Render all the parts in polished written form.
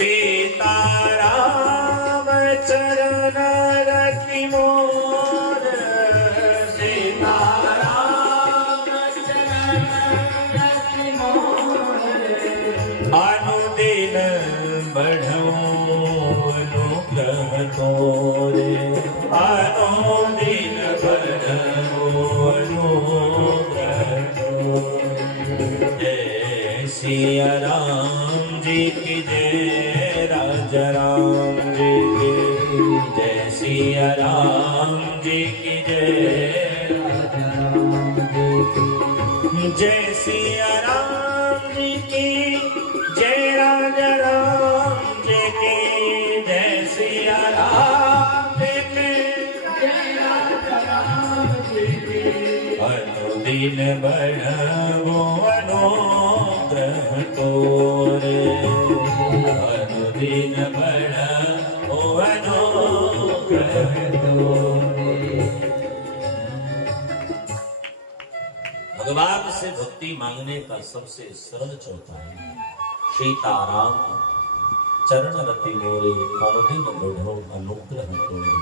सीताराम चरण रति मोर, सीताराम चरण रति मोर, अनुदिन बढ़ो अनुग्रह तोरे, अनुदिन बढ़ो अनुग्रह तोरे। जय सिया राम जी की जय, राजा राम जी की जय, सिया राम जी की जय, राजा राम जी की जय, सिया राम जी की जय, राजा राम जी की जय, सिया राम जी की जय, राजा राम जी की। अनुदिन बढ़ो अनुग्रह तोरे, अनुदिन बढ़ो अनुग्रह तोरे। भगवान से भक्ति मांगने का सबसे सरल चौपाई, सीताराम चरण रति मोरे, अनुदिन बढ़ो अनुग्रह तोरे।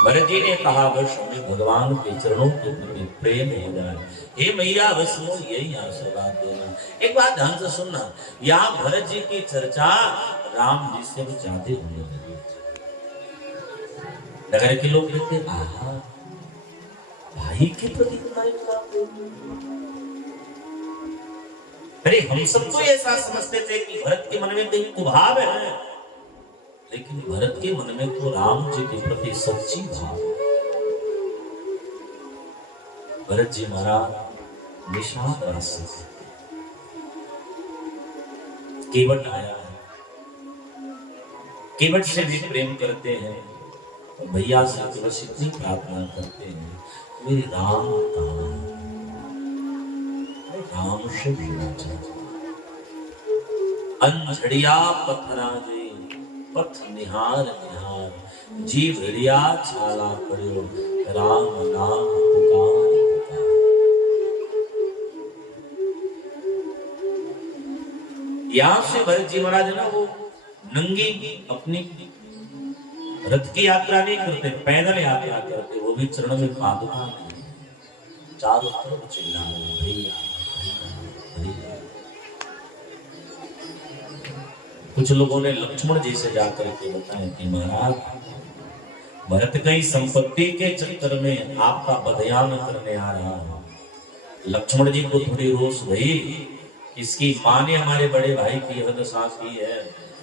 भरत जी ने कहा बस हमें भगवान के चरणों के प्रति प्रेम हो जाए, हे मैया बस मुझे यही आशीर्वाद देना। एक बात ध्यान से सुनना, यहाँ भरत जी की चर्चा राम जी से भी ज्यादा होने लगी। नगर के लोग कहते आहा भाई के प्रति अरे हम सब तो ऐसा समझते थे कि भरत के मन में कहीं कुभाव है, लेकिन भरत के मन में तो राम जी के प्रति सच्ची भाव। भरत जी महाराज निषाद राशि केवट आया है, केवट से भी प्रेम करते हैं, भैया से बस इतनी प्रार्थना करते हैं, मेरे राम कहाँ है? राम से मिलना चाहिए। अंधड़िया पथराजे पथ निहार निहार, जीव हरिया छाला पड़ो, राम नाम पुकार पुकार। यहां से भरत जी महाराज ना वो नंगी अपनी रथ की यात्रा नहीं करते, पैदल यात्रा करते, वो भी चरण में पादुका नहीं, चारों तरफ चिल्लाने भैया भैया। कुछ लोगों ने लक्ष्मण जी से जाकर के बताया कि महाराज भरत कहीं संपत्ति के चक्कर में आपका बदयान करने आ रहा है। लक्ष्मण जी को थोड़ी रोष हुई, इसकी मां ने हमारे बड़े भाई की हद साथ की है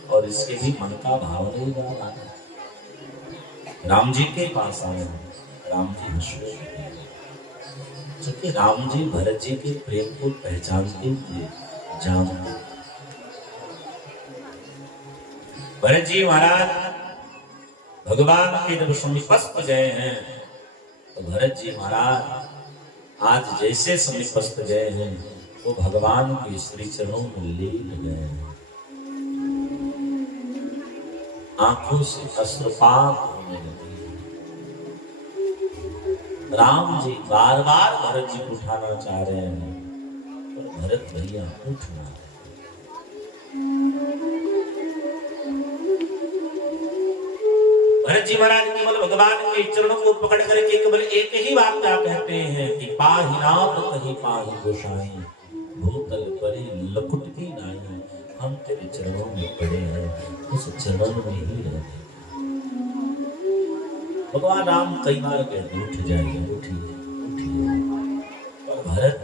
और इसके भी मन का भाव नहीं रहा। राम जी के पास आए, राम जी हंसते, क्योंकि राम जी भरत जी के प्रेम को पहचानते थे, जानते। भरत जी महाराज भगवान के जब समीपस्थ गए हैं, तो भरत जी महाराज आज जैसे समीपस्थ गए हैं, वो भगवान के श्री चरणों में लीन गए हैं। आंखों से अश्रुपात होने लगे। राम जी बार बार भरत जी को उठाना चाह रहे हैं, पर भरत भैया उठना। भरत जी महाराज केवल भगवान के चरणों को पकड़ करके केवल एक ही बात क्या कहते हैं कि पाहि नाथ कहीं पाहि गोसाई, भूतल परी लकुट की नाई, हम तेरे चरणों में पड़े हैं, उस चरणों में ही रहते। भगवान राम कई बार कहते उठ जाइए, उठिए उठिए। और भरत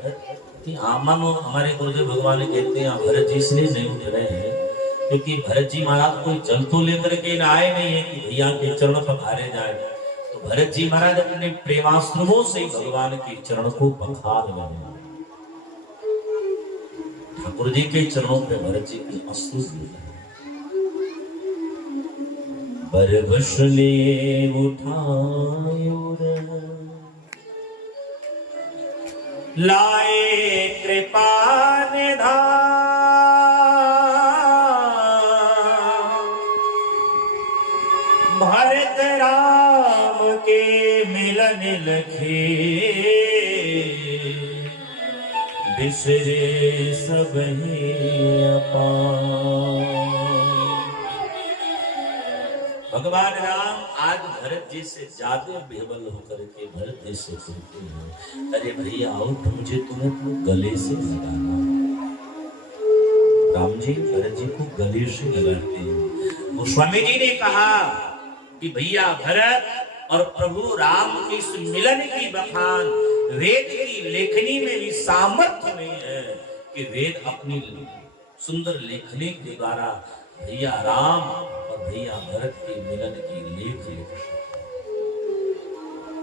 की आमन हमारे गुरुदेव भगवान कहते हैं भरत जी इसलिए नहीं उठ रहे हैं क्योंकि भरत जी महाराज कोई जल तो लेकर के न आए नहीं है कि भैया के चरण पखारे जाए। तो भरत जी महाराज अपने प्रेमाश्रमों से भगवान के चरण को पखार रहे। ठाकुर जी के चरणों पे भरत जी के अश्रु बरबस ले उठायो लाए कृपा निधान, भरत राम के मिलन लखे, बिसरे सब ही अपार। भगवान राम आज भरत जी से ज्यादा बेबल होकर के भरत जी से कहते हैं, अरे भैया आओ मुझे तुम्हें अपने गले से लगाना। राम जी भरत जी को गले से लगाते हैं। गोस्वामी जी ने कहा कि भैया भरत और प्रभु राम के इस मिलन की बखान वेद की लेखनी में भी सामर्थ्य नहीं है कि वेद अपनी सुंदर लेखनी के द्वारा भैया राम और भैया भरत के मिलन की लेख लिख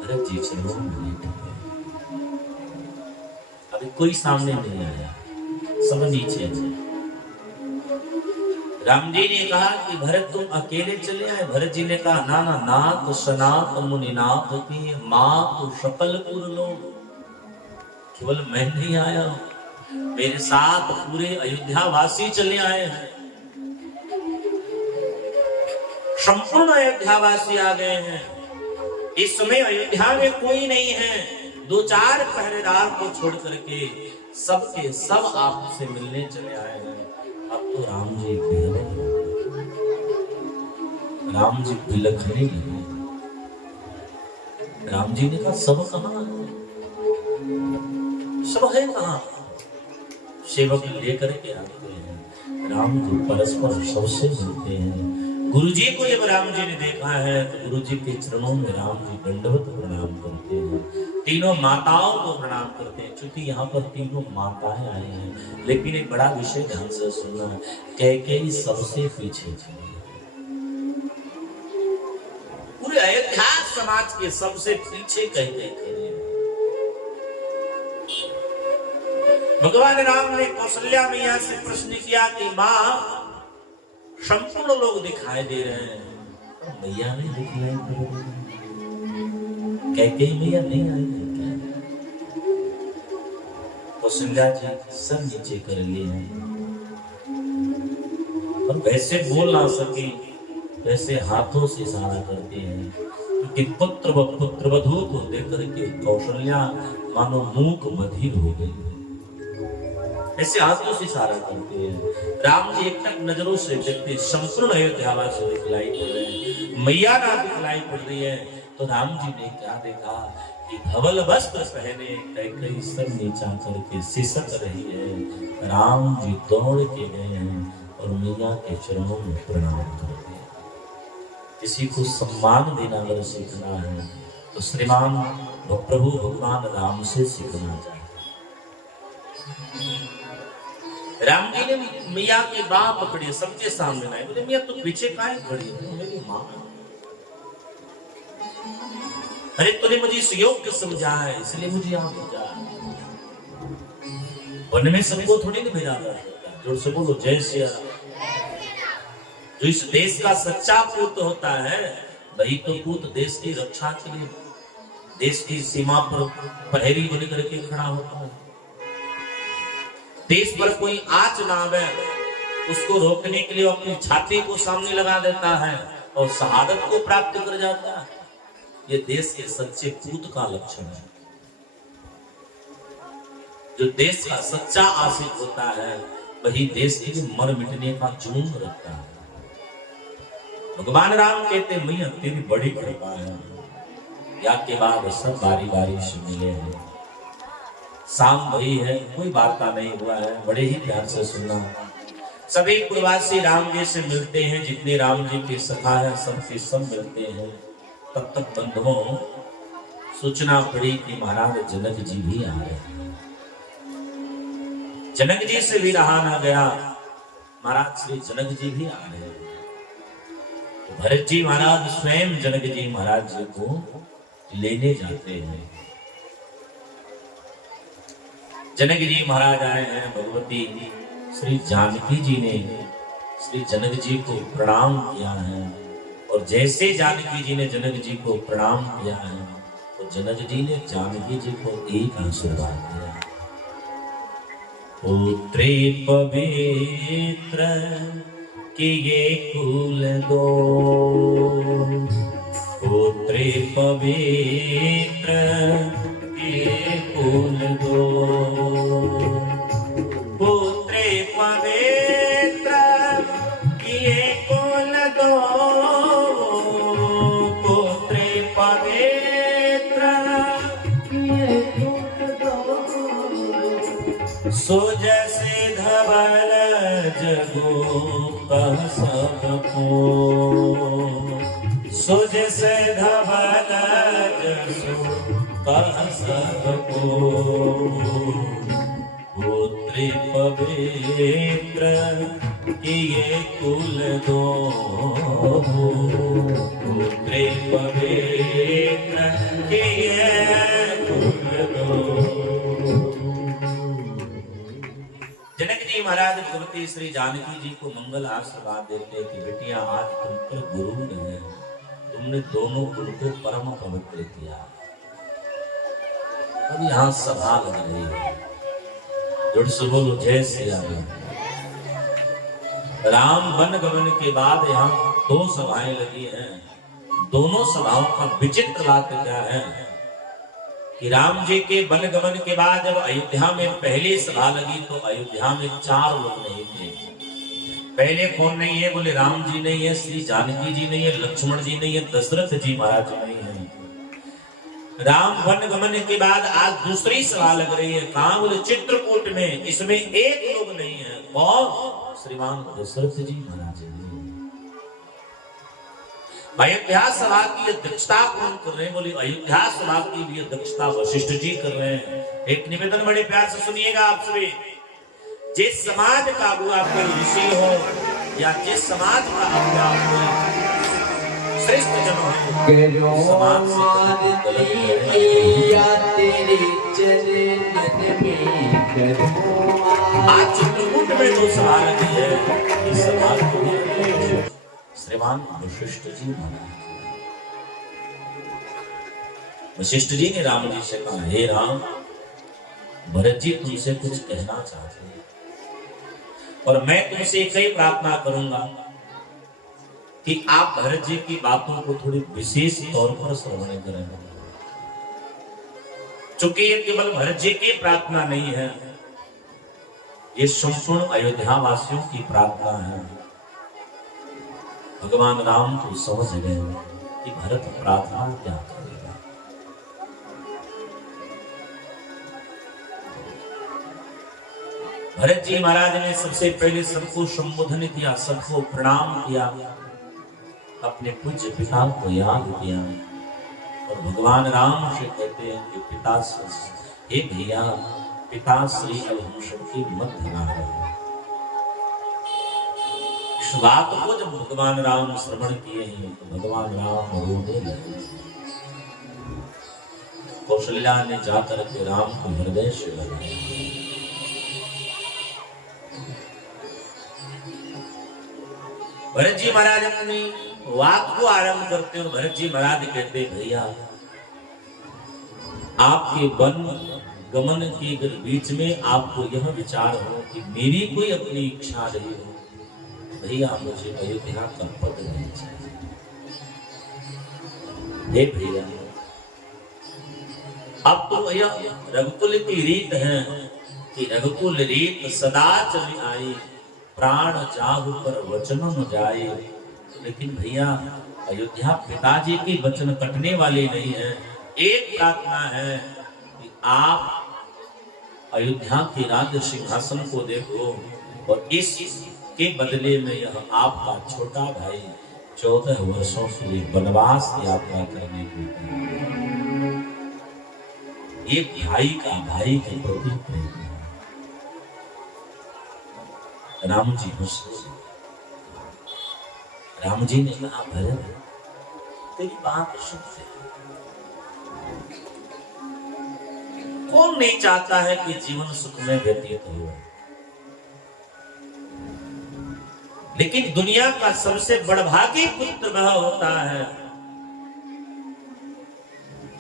भरत जी चरणों में लेटे। अभी कोई सामने नहीं आया, सब नीचे थे। राम जी ने कहा कि भरत तुम अकेले चले आए। भरत जी ने कहा ना ना नाथ सनात मुनिनाथ की मात सकल पुर लोग, केवल मैं नहीं आया, मेरे साथ पूरे अयोध्या वासी चले आए हैं। संपूर्ण अयोध्यावासी आ गए हैं। इस समय अयोध्या में कोई नहीं है, 2-4 पहरेदार को छोड़ करके सबके सब आपसे मिलने चले आए हैं। अब तो राम जी राम जी बिलखने लगे। राम जी ने कहा सब कहां, सब है कहां? सेवक लेकर के आते हैं। राम जी परस्पर सबसे मिलते हैं। गुरु जी को जब राम जी ने देखा है तो गुरु जी के चरणों में राम जी दंडवत प्रणाम करते हैं। तीनों माताओं को प्रणाम करते हैं। चूंकि यहाँ पर तीनों माताएं आई हैं, लेकिन एक बड़ा विषय ध्यान से सुनना, कैकेयी सबसे पीछे थी। पूरे अयोध्या समाज के सबसे पीछे कैकेयी थे। भगवान राम ने कौशल्या मैया से प्रश्न किया कि माँ संपूर्ण लोग दिखाई दे रहे हैं, मैया नहीं दिखलाई दे रही, कैकेयी मैया नहीं आई है क्या? कौशल्या जी सर नीचे कर लिए और वैसे बोल ना सके, वैसे हाथों से इशारा करते हैं, क्योंकि पुत्र व पुत्रवधू को देख करके कौशल्या मानो मूक बधिर हो गई। ऐसे हाथों से इशारा करते हैं। राम जी एक तक नजरों से देखते, संपूर्ण अयोध्यावासी दिखलाई पड़ रहे हैं, मैया ना दिखलाई पड़ रही है। तो राम जी ने क्या देखा कि धवल वस्त्र पहने कैकेयी सर नीचा करके सिसक रही है। राम जी दौड़ के गए हैं और मैया के चरणों में प्रणाम करते हैं। किसी को सम्मान देना अगर सीखना है तो श्रीमान प्रभु भगवान राम से सीखना चाहिए। राम जी ने मियाँ की बाह पकड़ी, सबके सामने लाए। बोले मियाँ तुम पीछे काहे खड़ी हो? मेरी माँ, अरे तूने मुझे इस योग्य समझा है इसलिए मुझे यहाँ भेजा। वन में सबको थोड़ी नहीं भेजा था। जोर से बोलो जय श्री राम। जो इस देश का सच्चा पूत होता है, वही तो पूत देश की रक्षा के लिए देश की सीमा पर प्रहरी बन करके खड़ा होता है। देश पर कोई आंच ना आवे उसको रोकने के लिए अपनी छाती को सामने लगा देता है और शहादत को प्राप्त कर जाता है। ये देश के सच्चे पूत का लक्षण है। जो देश का सच्चा आशिक होता है वही देश के लिए मर मिटने का जुनून रखता है। भगवान राम कहते मैया तेरी बड़ी कृपा है, या के बाद सब बारी बारी से मिले हैं। शाम भई है, कोई वार्ता नहीं हुआ है, बड़े ही प्यार से सुना। सभी पूर्ववासी राम जी से मिलते हैं, जितने राम जी के सखा है सबके सब मिलते हैं। तब तक बंधुओं सूचना पड़ी कि महाराज जनक जी भी आ रहे हैं। जनक जी से भी रहा ना गया, महाराज श्री जनक जी भी आ रहे हैं। तो भरत जी महाराज स्वयं जनक जी महाराज जी को लेने जाते हैं। जनक जी महाराज आए हैं। भगवती श्री जानकी जी ने श्री जनक जी को प्रणाम किया है और जैसे जानकी जी ने जनक जी को प्रणाम किया है तो जनक जी ने जानकी जी को एक आशीर्वाद दिया। पुत्री पवित्र किए कुल दो, पुत्री पवित्र किए कुल दो, पुत्री पवित्र किए कुल दो, सो जैसे धवल जगो कह सबको, सो जैसे धवल जगो कह सबको, पुत्री पवित्र किए कुल दो, पुत्री पवित्र किए कुल दो। जनक जी महाराज भगवती श्री जानकी जी को मंगल आशीर्वाद देते कि बेटिया आज तुम पर गुरु ने तुमने दोनों गुण को परम पवित्र किया। अब यहाँ सभा लग रही है, जुड़ से बोलो जय श्री राम। राम वन गमन के बाद यहाँ दो सभाएं लगी हैं। दोनों सभाओं का विचित्र बात क्या है कि राम जी के वन गमन के बाद जब अयोध्या में पहली सभा लगी तो अयोध्या में 4 लोग नहीं थे। पहले कौन नहीं है? बोले राम जी नहीं है, श्री जानकी जी नहीं है, लक्ष्मण जी नहीं है, दशरथ जी महाराज नहीं है। राम वन गमन के बाद आज दूसरी सभा लग रही है। कहां? बोले चित्रकूट में। इसमें एक लोग नहीं है। कौन? श्रीमान दशरथ जी महाराज। अयोध्या सभा की अध्यक्षता कौन कर रहे हैं? बोले अयोध्या सभा की भी अध्यक्षता वशिष्ठ जी कर रहे हैं। एक निवेदन बड़े प्यार से सुनिएगा आप सभी। जिस समाज का अगुआ कोई ऋषि हो या जिस समाज का अगुआ कोई श्रेष्ठ जन हो, समाज आज चित्रकूट में जो सभा लगी है इस समाज को श्रीमान वशिष्ठ जी महाराज। वशिष्ठ जी ने राम जी से कहा, हे राम, भरत जी तुमसे कुछ कहना चाहते हैं और मैं तुमसे एक ही प्रार्थना करूंगा कि आप भरत जी की बातों को थोड़ी विशेष तौर पर श्रवण करें। चूंकि ये केवल भरत जी की प्रार्थना नहीं है, ये संपूर्ण अयोध्या वासियों की प्रार्थना है। भगवान राम तो समझ गए कि भरत प्रार्थना क्या करेगा। भरत जी महाराज ने सबसे पहले सबको संबोधन किया, सबको प्रणाम किया, अपने पूज्य पिता को याद किया और भगवान राम से कहते हैं कि पिता से, हे भैया, पिता श्री अब हम सबकी मध्य ना रहे। इस बात को जब भगवान राम श्रवण किए हैं तो भगवान राम रोने लगे। कौशल्या ने जाकर के राम को हृदय से लगाया। भरत जी महाराज अपनी वाक को आरंभ करते हो। भरत जी महाराज कहते, भैया आपके वन गमन के बीच में आपको यह विचार हो कि मेरी कोई अपनी इच्छा नहीं हो, भैया मुझे अयोध्या का पद नहीं चाहिए। हे भैया, अब तो भैया रघुकुल की रीत है कि रघुकुल रीत सदा चली आई, प्राण जाहु पर वचन न जाए। लेकिन भैया अयोध्या पिताजी के वचन कटने वाले नहीं है। एक प्रार्थना है कि आप अयोध्या के राज्य सिंहासन को देखो और इस के बदले में यह आपका छोटा भाई 14 वर्षों के लिए वनवास यात्रा करने को ये भाई के प्रति प्रेम है। राम जी राम जी ने कहा, भरत तेरी बात सुनते, कौन नहीं चाहता है कि जीवन सुख में व्यतीत हो, लेकिन दुनिया का सबसे बड़भागी पुत्र वह होता है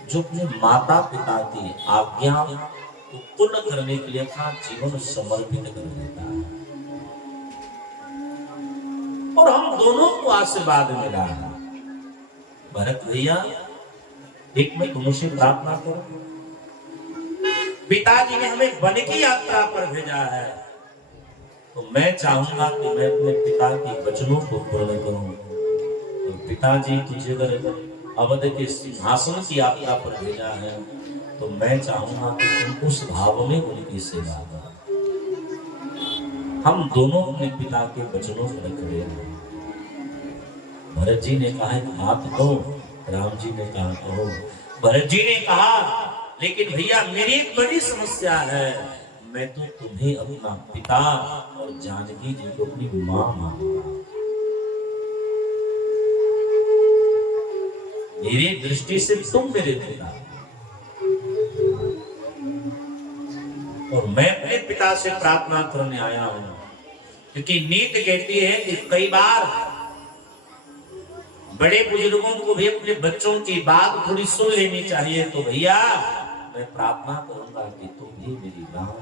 जो अपने माता पिता की आज्ञा को पूर्ण करने के लिए अपना जीवन समर्पित कर देता है। और हम दोनों को आशीर्वाद मिला है। भरत भैया, एक मैं तुमसे प्रार्थना करूं, पिताजी ने हमें वन की यात्रा पर भेजा है तो मैं चाहूंगा कि मैं अपने पिता के वचनों को पूर्ण करूं। तो पिताजी तुझे अगर अवध के सिंहासन की यात्रा पर भेजा है तो मैं चाहूंगा कि तुम उस भाव में उनकी सेवा करो। हम दोनों अपने पिता के वचनों पर खड़े हैं। भरत जी ने कहा बात दो, राम जी ने कहा कहो। भरत जी ने कहा लेकिन भैया मेरी एक बड़ी समस्या है, मैं तो तुम्हें अपना पिता और जानकी जी को अपनी मां मानूंगा। मेरी दृष्टि से तुम मेरे पिता और मैं अपने पिता से प्रार्थना करने आया हूं, क्योंकि नीति कहती है कि कई बार बड़े बुजुर्गों को भी अपने बच्चों की बात थोड़ी सुन लेनी चाहिए। तो भैया मैं प्रार्थना करूंगा कि तुम भी मेरी बात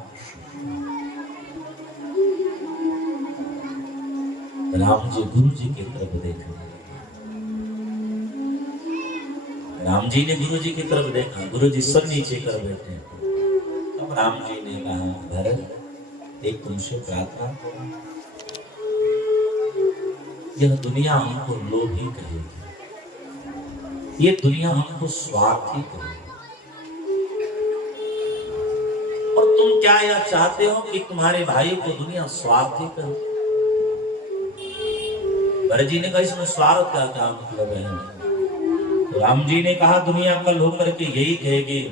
राम जी गुरु जी की तरफ देखा। राम जी ने गुरु जी की तरफ देखा, गुरु जी सर नीचे कर बैठे। तब राम जी ने कहा भरत एक तुमसे प्रार्थना करूं, यह दुनिया हमको लोभी कहेगी, ये दुनिया हमको स्वार्थी कहेगी, और तुम क्या यह चाहते हो कि तुम्हारे भाई को दुनिया स्वार्थी करे? भरत जी ने कहा इसमें स्वार्थ का क्या मतलब है? तो राम जी ने कहा दुनिया कल होकर के यही कहेगी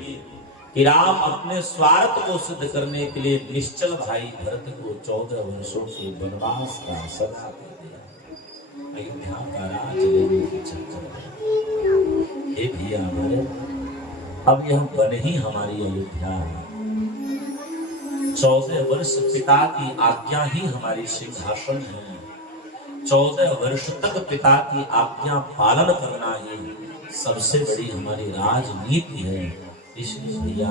कि राम अपने स्वार्थ को सिद्ध करने के लिए निश्चल भाई भरत को 14 वर्षों के वनवास का सजा दे दिया, अयोध्या का राज लेने की चक्कर। हे भैया भरत अब यह बन ही हमारी अयोध्या है, 14 वर्ष पिता की आज्ञा ही हमारी सिंहासन है, 14 वर्ष तक पिता की आज्ञा पालन करना ही सबसे बड़ी हमारी राजनीति है। इसलिए भैया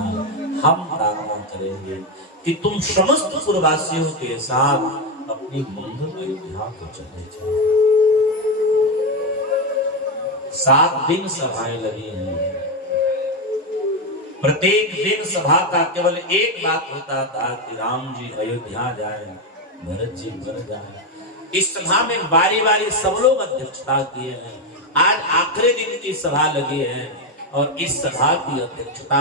हम प्रार्थना करेंगे कि तुम समस्त पूर्ववासियों के साथ अपनी मंगल अयोध्या को चले जाओ। 7 दिन सभाएं लगी हैं, प्रत्येक दिन सभा का केवल एक बात होता था कि राम जी अयोध्या जाए, भरत जी मर जाए। इस सभा में बारी बारी सब लोग अध्यक्षता किए हैं। आज आखिरी दिन की सभा लगी है और इस सभा की अध्यक्षता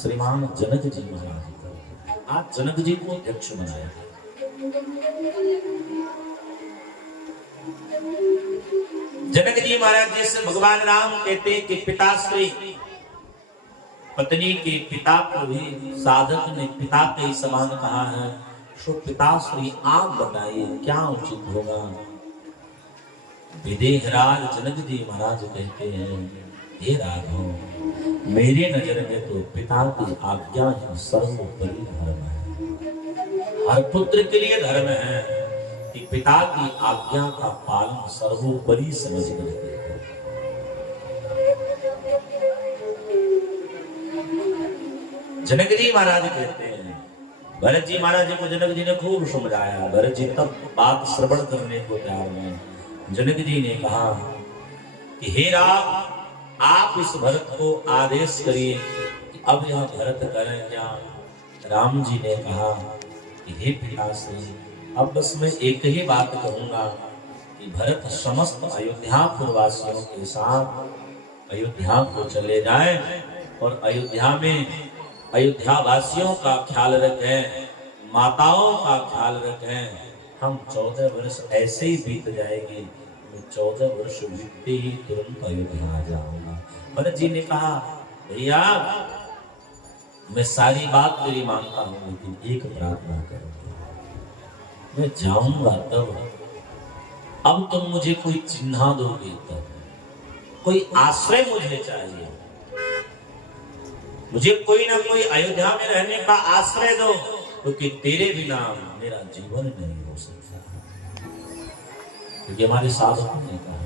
श्रीमान जनक जी महाराज करेंगे। आज जनक जी को अध्यक्ष बनाया गया। जनक जी महाराज जैसे भगवान राम कहते हैं कि पिताश्री, पत्नी के पिता को भी साधक ने पिता के समान कहा है, सो पिताश्री आप बताइए क्या उचित होगा? विदेहराज जनक जी महाराज कहते हैं हे राघव मेरे नजर में तो पिता की आज्ञा ही सर्वोपरि धर्म है। हर पुत्र के लिए धर्म है कि पिता की आज्ञा का पालन सर्वोपरि समझ करके। जनक जी महाराज कहते हैं, भरत जी महाराज जी को जनक जी ने खूब समझाया। भरत जी तब बात श्रवण करने को तैयार हैं। जनक जी ने कहा कि हे राम आप इस भरत को आदेश करिए कि अब यह भरत करें क्या? राम जी ने कहा कि हे पिताश्री अब बस मैं एक ही बात कहूंगा कि भरत समस्त अयोध्या पूर्ववासियों के साथ अयोध्या को चले जाएं और अयोध्या में अयोध्या वासियों का ख्याल रखें, माताओं का ख्याल रखें। हम 14 वर्ष ऐसे ही बीत जाएगी, मैं 14 वर्ष बीतते ही तुरंत अयोध्या आ जाऊंगा। भरत जी ने कहा भैया मैं सारी बात तेरी मानता हूं, लेकिन एक प्रार्थना करूंगा, मैं जाऊंगा तब अब तुम मुझे कोई चिन्ह दोगे, तब कोई आश्रय मुझे चाहिए, मुझे कोई ना कोई अयोध्या में रहने का आश्रय दो, क्योंकि तेरे बिना मेरा जीवन नहीं हो सकता। क्योंकि हमारे साधकों ने कहा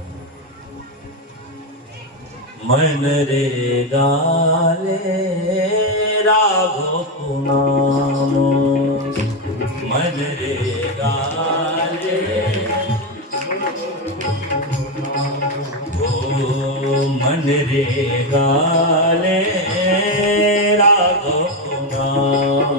मन रे गाले राघव को नाम, मन रे गाले ओ मन रे गाले राघव को नाम,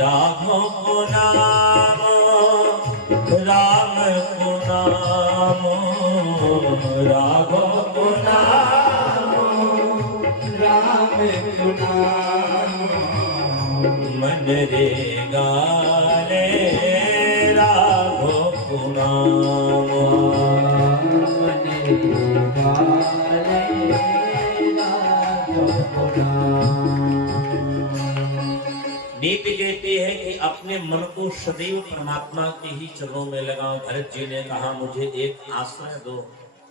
राघव को नाम, राम को नाम, राघव को नाम, मन रे गाले राघो पुनावा। नीति कहती है कि अपने मन को सदैव परमात्मा के ही चरणों में लगाओ। भरत जी ने कहा मुझे एक आश्रय दो,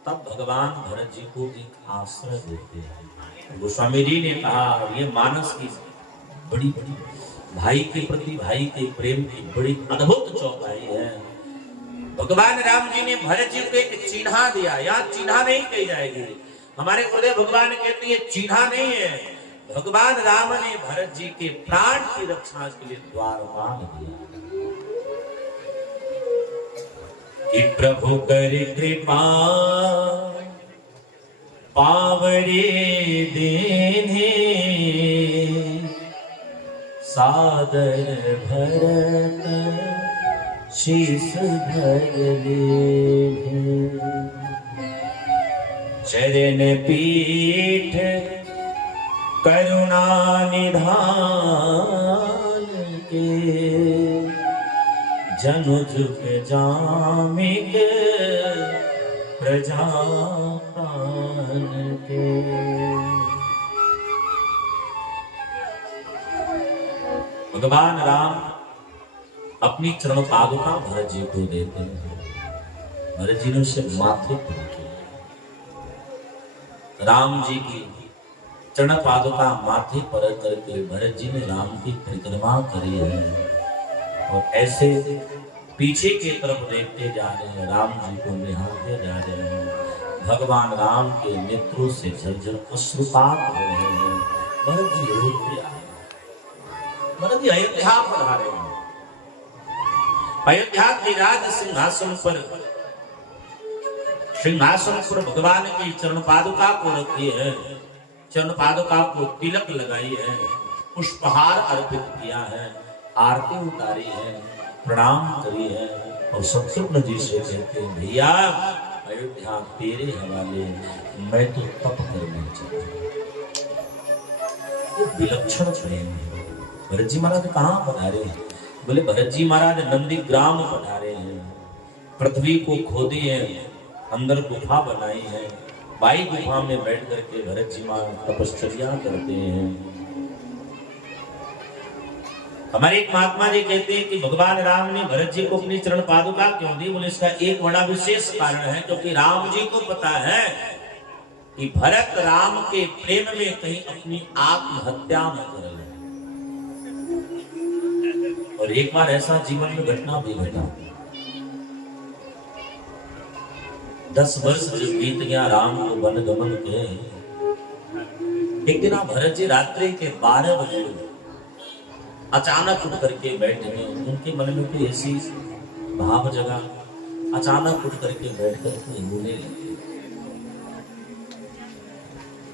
तब भगवान भरत जी को एक आश्रय देते हैं। गोस्वामी जी ने कहा ये मानस की बड़ी बड़ी भाई के प्रति भाई के प्रेम की बड़ी अद्भुत चौपाई है। भगवान राम जी ने भरत जी को एक चिन्हा दिया। या चिन्हा नहीं कही जाएगी, हमारे गुरुदेव भगवान कहते हैं चिन्हा नहीं है। भगवान राम ने भरत जी के प्राण की रक्षा के लिए द्वारपाल दिया कि प्रभु कर कृपा पावरे देने सादर भरत शीस धर लेने। चरण पीठ करुणा निधान के जनु झुक जामिक प्रजा प्राण के। भगवान राम अपनी चरण पादुका भरत जी को देते हैं। भरत जी ने उसे माथे पर किया। राम जी की चरण पादुका माथे पर करके भरत जी ने राम की परिक्रमा करी है और ऐसे पीछे की तरफ देखते जा रहे हैं। राम जी को निहारते जा रहे हैं। भगवान राम के नेत्रों से झरझर अश्रुपात हो रहे हैं। भरत जी रोते आ रहे। भरत जी अयोध्या पर आ रहे हैं। अयोध्या के राज सिंहासन पर भगवान की चरण पादुका को रखी है। चरण पादुका को तिलक लगाई है, पुष्पहार अर्पित किया है, आरती उतारी है, प्रणाम करी है और शत्रुघ्न जी से कहते हैं भैया अयोध्या तेरे हवाले, मैं तो तप करना चाहता हूं। विलक्षण प्रेम है। भरत जी महाराज कहाँ पधारे? बोले भरत जी महाराज नंदी ग्राम पधारे हैं। पृथ्वी को खोदी है, अंदर गुफा बनाई है। बाई गुफा में बैठ करके भरत जी महाराज तपश्चर्या करते हैं। हमारे एक महात्मा जी कहते हैं कि भगवान राम ने भरत जी को अपनी चरण पादुका क्यों दी? बोले इसका एक बड़ा विशेष कारण है, क्योंकि राम जी को पता है कि भरत राम के प्रेम में कहीं अपनी आत्महत्या न कर ले। और एक बार ऐसा जीवन में घटना भी घटा। 10 वर्ष जब बीत गया राम को वन गमन के, एक दिन भरत जी रात्रि के 12 बजे अचानक उठ करके बैठे हैं। उनके मन में कोई ऐसी भाव जगा, अचानक उठ करके बैठ करके बोले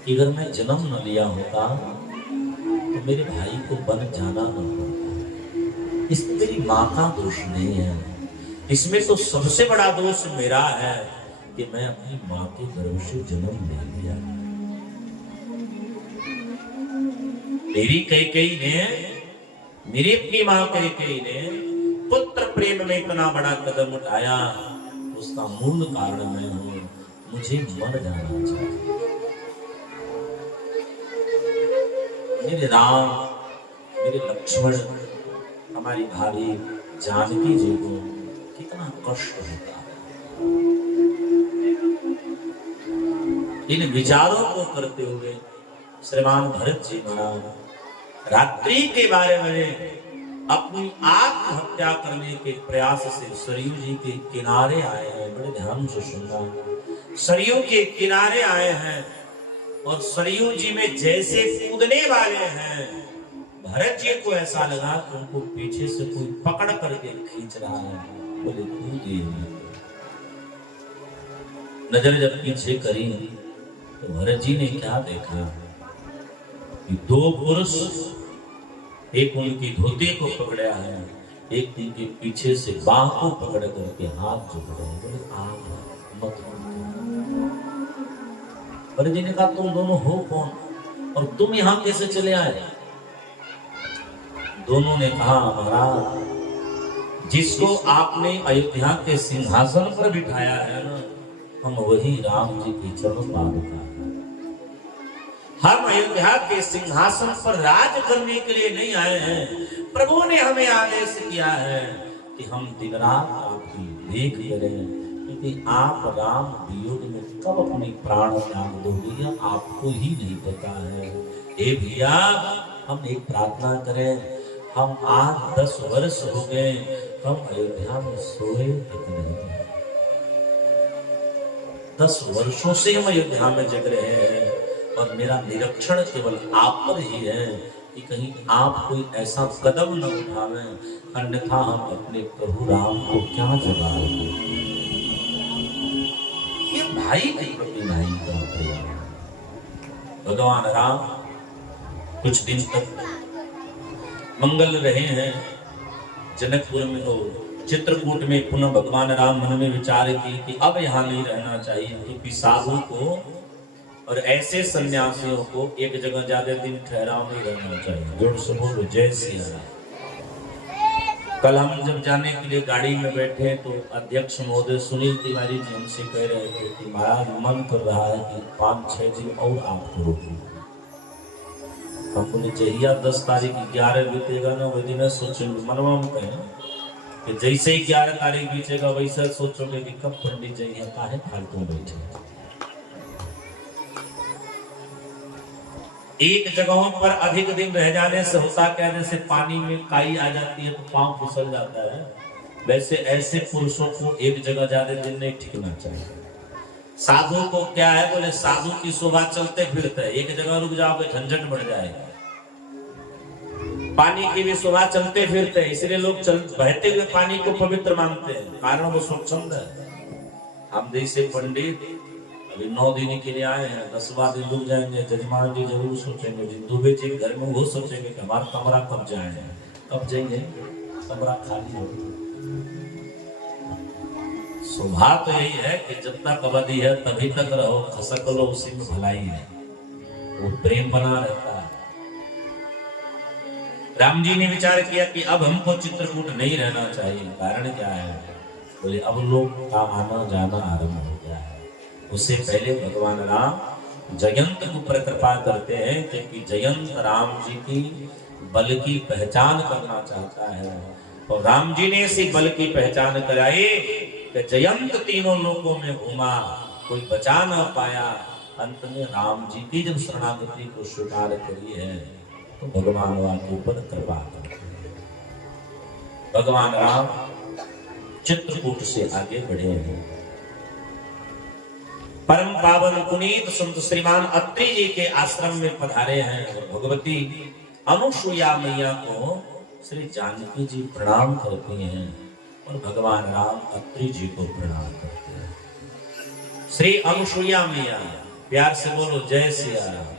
कि अगर मैं जन्म न लिया होता तो मेरे भाई को वन जाना न होता। इसमें मेरी माँ का दोष नहीं है, इसमें तो सबसे बड़ा दोष मेरा है कि मैं अपनी माँ के गर्भ से जन्म ले लिया। मेरी कैकेयी ने, मेरी अपनी माँ कैकेयी ने पुत्र प्रेम में इतना बड़ा कदम उठाया, उसका मूल कारण मैं हूं। मुझे मर जाना चाहिए। मेरे राम, मेरे लक्ष्मण, हमारी भाभी जानकी जी को कितना कष्ट होता है। इन विचारों को करते हुए श्रीमान भरत जी महाराज रात्रि के बारे में अपनी आत्महत्या करने के प्रयास से सरयू जी के किनारे आए हैं। बड़े ध्यान से सुनना, सरयू के किनारे आए हैं और सरयू जी में जैसे कूदने वाले हैं, भरत जी को ऐसा लगा कि उनको पीछे से कोई पकड़ करके खींच रहा है। बोले कूदिए। नजर जब पीछे करी तो भरत जी ने क्या देखा कि 2 पुरुष, एक उनकी धोती को पकड़ा है, एक उनके पीछे से बाह को पकड़ करके हाथ जोड़ रहे हैं। बोले आप मत। भरत जी ने कहा तुम दोनों हो कौन? और तुम यहां कैसे चले आए? दोनों ने कहा, महाराज, जिसको आपने अयोध्या के सिंहासन पर बिठाया है ना, हम वही राम जी की चरण बांधता है। हम अयोध्या के सिंहासन पर राज करने के लिए नहीं आए हैं। प्रभु ने हमें आदेश किया है कि हम दिन रात आपकी देख करें, क्योंकि आप राम वियोग में कब अपनी प्राण त्याग दोगे या आपको ही नहीं पता है। हे भैया, हम एक प्रार्थना करें, हम आज 10 वर्ष हो गए, हम अयोध्या में सोए तक नहीं। 10 वर्षों से हम अयोध्या में जग रहे हैं और मेरा निरीक्षण केवल आप पर ही है कि कहीं आप कोई ऐसा कदम न उठावे, अन्यथा हम अपने प्रभु राम को क्या जवाब दें। ये भाई के प्रति नहीं का प्रेम। भगवान राम कुछ दिन तक मंगल रहे हैं जनकपुर में। हो चित्रकूट में पुनः भगवान राम मन में विचार की कि अब यहाँ नहीं रहना चाहिए, क्योंकि साधु को और ऐसे सन्यासियों को एक जगह ज्यादा दिन ठहराव नहीं रहना चाहिए। जोर से बोलो जय सिया राम। कल हम जब जाने के लिए गाड़ी में बैठे तो अध्यक्ष महोदय सुनील तिवारी जी हमसे कह रहे थे कि महाराज मन कर रहा है कि 5-6 दिन और आपको रोकिए। हम बोले चाहिए 10 तारीख 11 बीतेगा ना, वही दिन सोचेंगे मनवा में कहें कि जैसे ही 11 तारीख बीतेगा वैसे सोचोगे कि कब पंडित जी यहाँ काहे फालतू बैठे। एक जगहों पर अधिक दिन रह जाने से होता क्या, जैसे पानी में काई आ जाती है तो पांव फिसल जाता है, वैसे ऐसे पुरुषों को एक जगह ज्यादा दिन नहीं टिकना चाहिए। साधु को क्या है, बोले साधु की शोभा चलते फिरते, एक जगह रुक जाओगे झंझट बढ़ जाएगा। पानी की भी शोभा चलते फिरते, इसलिए लोग बहते हुए पानी को पवित्र मानते हैं, कारण वो स्वच्छंद है। हम जैसे पंडित अभी 9 दिन के लिए आए हैं, 10वां दिन रुक जाएंगे, जजमान जी जरूर सोचेंगे, दुबे जी घर में वो सोचेंगे कि हमारा कमरा कब जाएंगे, कब जाएंगे, कमरा खाली हो। स्वभाव तो यही है कि जब तक अवधि है तभी तक रहो, खसक लो, उसी में भलाई है, वो प्रेम बना रहता है। राम जी ने विचार किया कि अब हमको चित्रकूट नहीं रहना चाहिए। कारण क्या है, बोले अब लोग का आना जाना आरंभ हो गया है। उससे पहले भगवान राम जयंत को पर कृपा करते हैं, क्योंकि जयंत राम जी की बल की पहचान करना चाहता है। और राम जी ने इसी बल की पहचान कराई कि जयंत तीनों लोकों में घूमा, कोई बचा न पाया। अंत में राम जी की जब शरणागति को स्वीकार करी है तो भगवान राम के ऊपर कृपा करते हैं। भगवान राम चित्रकूट से आगे बढ़े हैं। परम पावन पुनीत संत श्रीमान अत्रि जी के आश्रम में पधारे हैं और भगवती अनुसुईया मैया को श्री जानकी जी प्रणाम करती हैं और भगवान राम अत्रि जी को प्रणाम करते हैं। श्री अनुसुईया मैया, प्यार से बोलो जय सिया राम।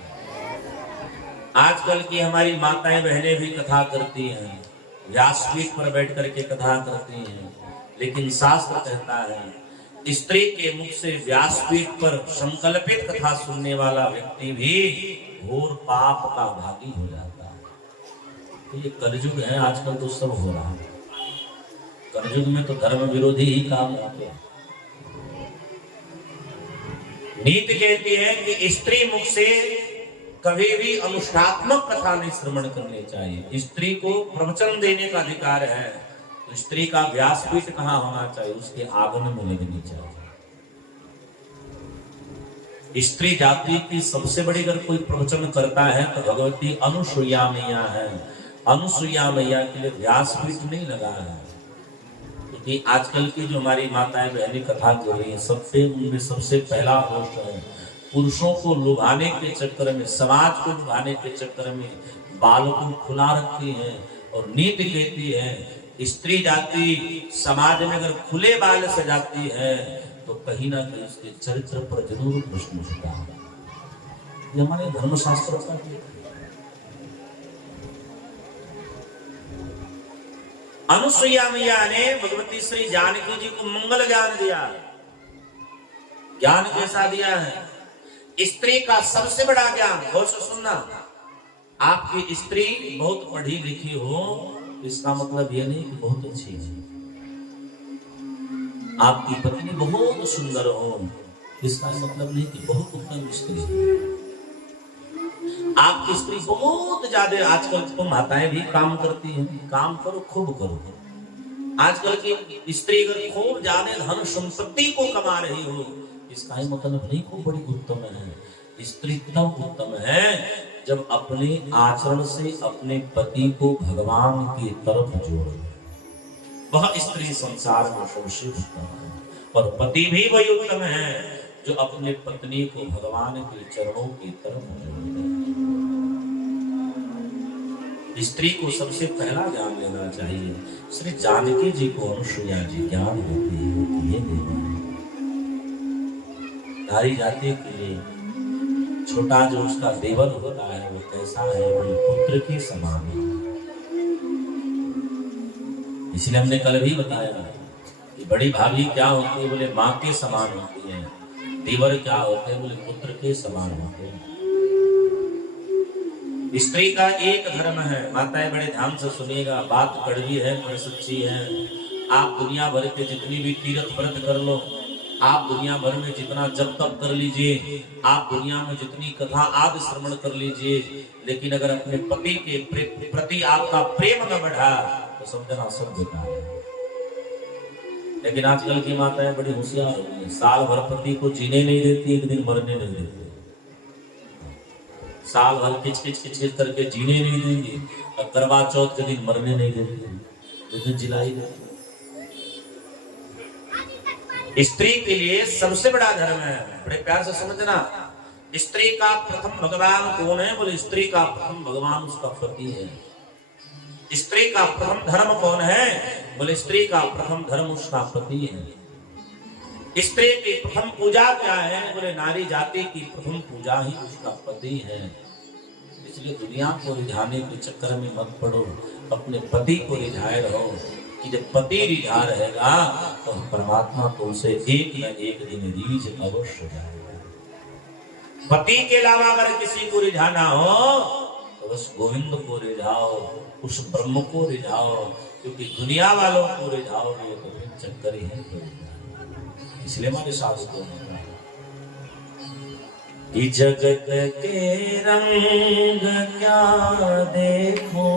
आजकल की हमारी माताएं बहनें भी कथा करती हैं, व्यासपीठ पर बैठ करके कथा करती हैं, लेकिन शास्त्र कहता है स्त्री के मुख से व्यासपीठ पर संकल्पित कथा सुनने वाला व्यक्ति भी घोर पाप का भागी हो जाता है। तो ये कलयुग है, आजकल तो सब हो रहा है। कलयुग में तो धर्म विरोधी ही काम होते हैं। नीति कहती है कि स्त्री मुख से कभी भी अनुष्ठात्मक कथा नहीं श्रवण करनी चाहिए। स्त्री को प्रवचन देने का अधिकार है, तो स्त्री का व्यासपीठ कहाँ होना चाहिए, उसके आंगन में लगनी चाहिए। स्त्री जाति की सबसे बड़ी अगर कोई प्रवचन करता है तो भगवती अनुसुईया मैया है। अनुसुईया मैया के लिए व्यासपीठ नहीं लगा है, क्योंकि आजकल की जो हमारी माताएं बहनें कथा कर रही है, उनमें सबसे पहला दोष है पुरुषों को लुभाने के चक्कर में, समाज को लुभाने के चक्कर में बाल को खुला रखती है। और नीति कहती है स्त्री जाति समाज में अगर खुले बाल से जाती है तो कहीं ना कहीं उसके चरित्र पर जरूर प्रश्न उठता है। ये हमारे धर्मशास्त्रों का अनुसुईया मैया ने भगवती श्री जानकी जी को मंगल ज्ञान दिया। ज्ञान कैसा दिया है स्त्री का सबसे बड़ा ज्ञान, गौर से सुनना, आपकी स्त्री बहुत पढ़ी लिखी हो इसका मतलब यह नहीं कि बहुत अच्छी है। आपकी पत्नी बहुत सुंदर हो इसका मतलब नहीं कि बहुत उत्तम स्त्री है। आपकी स्त्री बहुत ज्यादा, आजकल तो माताएं भी काम करती हैं, काम करो खूब करो। आजकल की स्त्री अगर खूब ज्यादा धन संपत्ति को कमा रही हो इसका मतलब नहीं को बड़ी उत्तम है। स्त्री तब उत्तम है जब अपने आचरण से अपने पति को भगवान की तरफ जोड़े, वह स्त्री संसार में सबसे उत्तम है। और पति भी वही उत्तम है जो अपने पत्नी को भगवान के चरणों की तरफ जोड़े। स्त्री को सबसे पहला ज्ञान लेना चाहिए। श्री जानकी जी को अनुसुईया जी ज्ञान देती है। नारी जाति के लिए छोटा जो उसका देवर होता है वो कैसा है, वो पुत्र के समान है। इसलिए हमने कल भी बताया कि बड़ी भाभी क्या होती है, बोले माँ के समान होती है। देवर क्या होते हैं, बोले पुत्र के समान होते हैं। स्त्री का एक धर्म है, माताएं बड़े ध्यान से सुनिएगा, बात कड़वी है पर सच्ची है। आप दुनिया भर के जितनी भी तीर्थ व्रत कर लो, आप दुनिया भर में जितना जप तप कर लीजिए, आप दुनिया में जितनी कथा आदि श्रवण कर लीजिए, लेकिन अगर अपने पति के प्रति आपका प्रेम न बढ़ा तो समझना सब बेकार है। लेकिन आजकल की माताएं बड़ी होशियार हो गई, साल भर पति को जीने नहीं देती, एक दिन मरने नहीं देती। साल भर किच किच किच किच करके जीने नहीं देंगी और करवा चौथ के दिन मरने नहीं देती, जिस दिन जिलाई देती। स्त्री के लिए सबसे बड़ा धर्म है, बड़े प्यार से समझना। स्त्री का प्रथम भगवान कौन है, बोले स्त्री का प्रथम भगवान उसका पति है। स्त्री का प्रथम धर्म कौन है, बोले स्त्री का प्रथम धर्म उसका पति है। स्त्री की प्रथम पूजा क्या है, बोले नारी जाति की प्रथम पूजा ही उसका पति है। इसलिए दुनिया को रिझाने के चक्कर में मत पड़ो, अपने पति को रिझाए रहो कि जब पति रिझा रहेगा तो परमात्मा तो उसे एक न एक दिन रीझ अवश्य जाएगा। पति के अलावा अगर किसी को रिझाना हो तो बस गोविंद को रिझाओ, उस ब्रह्म को रिझाओ, क्योंकि दुनिया वालों को रिझाओगे तो फिर चक्कर ही है। इसलिए हमारे शास्त्रों में कि जगत के रंग क्या देखो,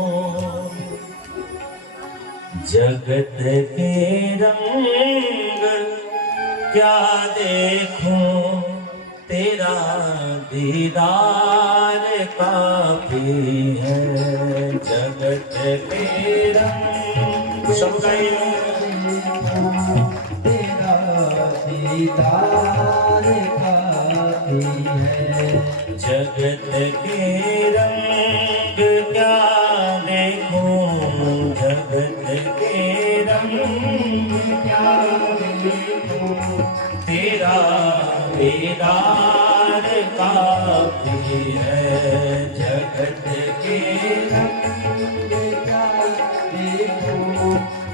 जगत के रंग क्या देखो, तेरा दीदार काफी है। जगत के रंग सब तेरा दीदार काफी है। जगत के रंग क्या देखो, जगत के रंग क्या देखो, तेरा दीदार काफी है। जगत के रंग क्या देखो,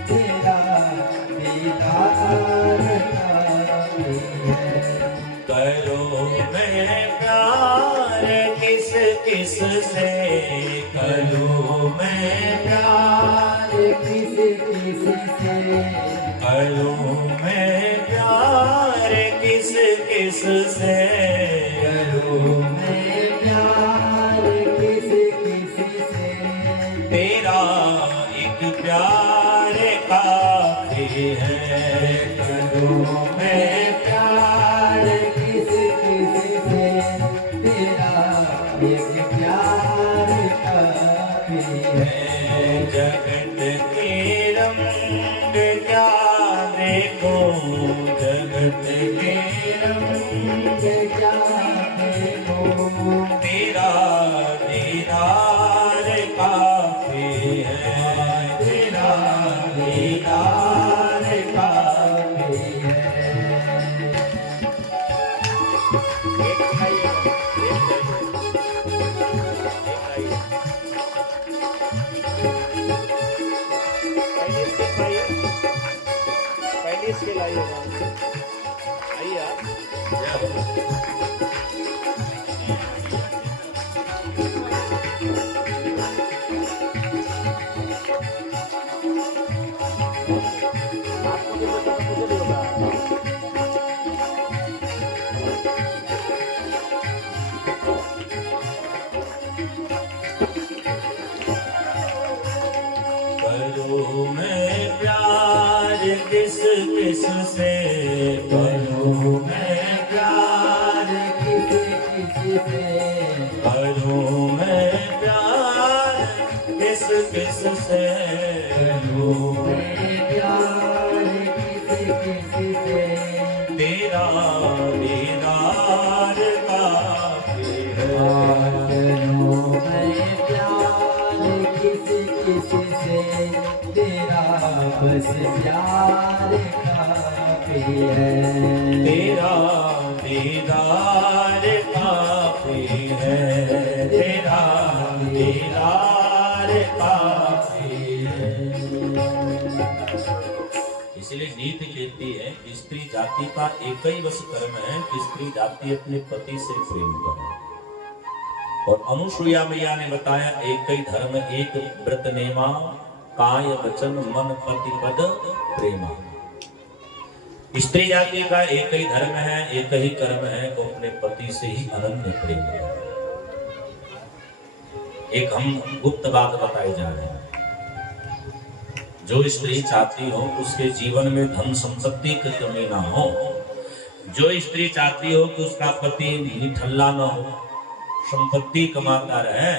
तेरा दीदार काफी है। करो मैं प्यार किस किस से, करो मैं प्यार किस किस से, करो मैं प्यार किस किस से, करो मैं प्यार किस किस से, तेरा एक प्यार काफी है। करो मैं प्यार किस किस से, तेरा एक प्यार काफी है। जगत के रंग क्या देखो, जगत के रंग क्या देखो, तेरा दीदार काफी है। तेरा दीदार काफी है। इसके लाइए आइए आप। करूं मैं प्यार किस किस से, करूं मैं प्यार किस किस से, करूं मैं प्यार किस किस से, करूं मैं प्यार किस किस से, तेरा दीदार काफी है। करूं मैं प्यार किस किस से, तेरा बस प्यार काफी है, तेरा दीदार काफी है, तेरा दीदार काफी है। इसलिए नीति कहती है कि स्त्री जाति का एक ही बस कर्म है कि स्त्री जाति अपने पति से प्रेम करे। और अनुसुईया मैया ने बताया एक ही धर्म एक व्रत नेमा, काय वचन मन पति पद प्रेमा। स्त्री जाति का एक ही धर्म है, एक ही कर्म है वो अपने पति से ही अनन्य प्रेम है। एक हम गुप्त बात बताई जा रहे हैं, जो स्त्री चाहती हो उसके जीवन में धन संपत्ति की कमी ना हो, जो स्त्री चाहती हो कि उसका पति निठल्ला ना हो, संपत्ति कमाता रहे,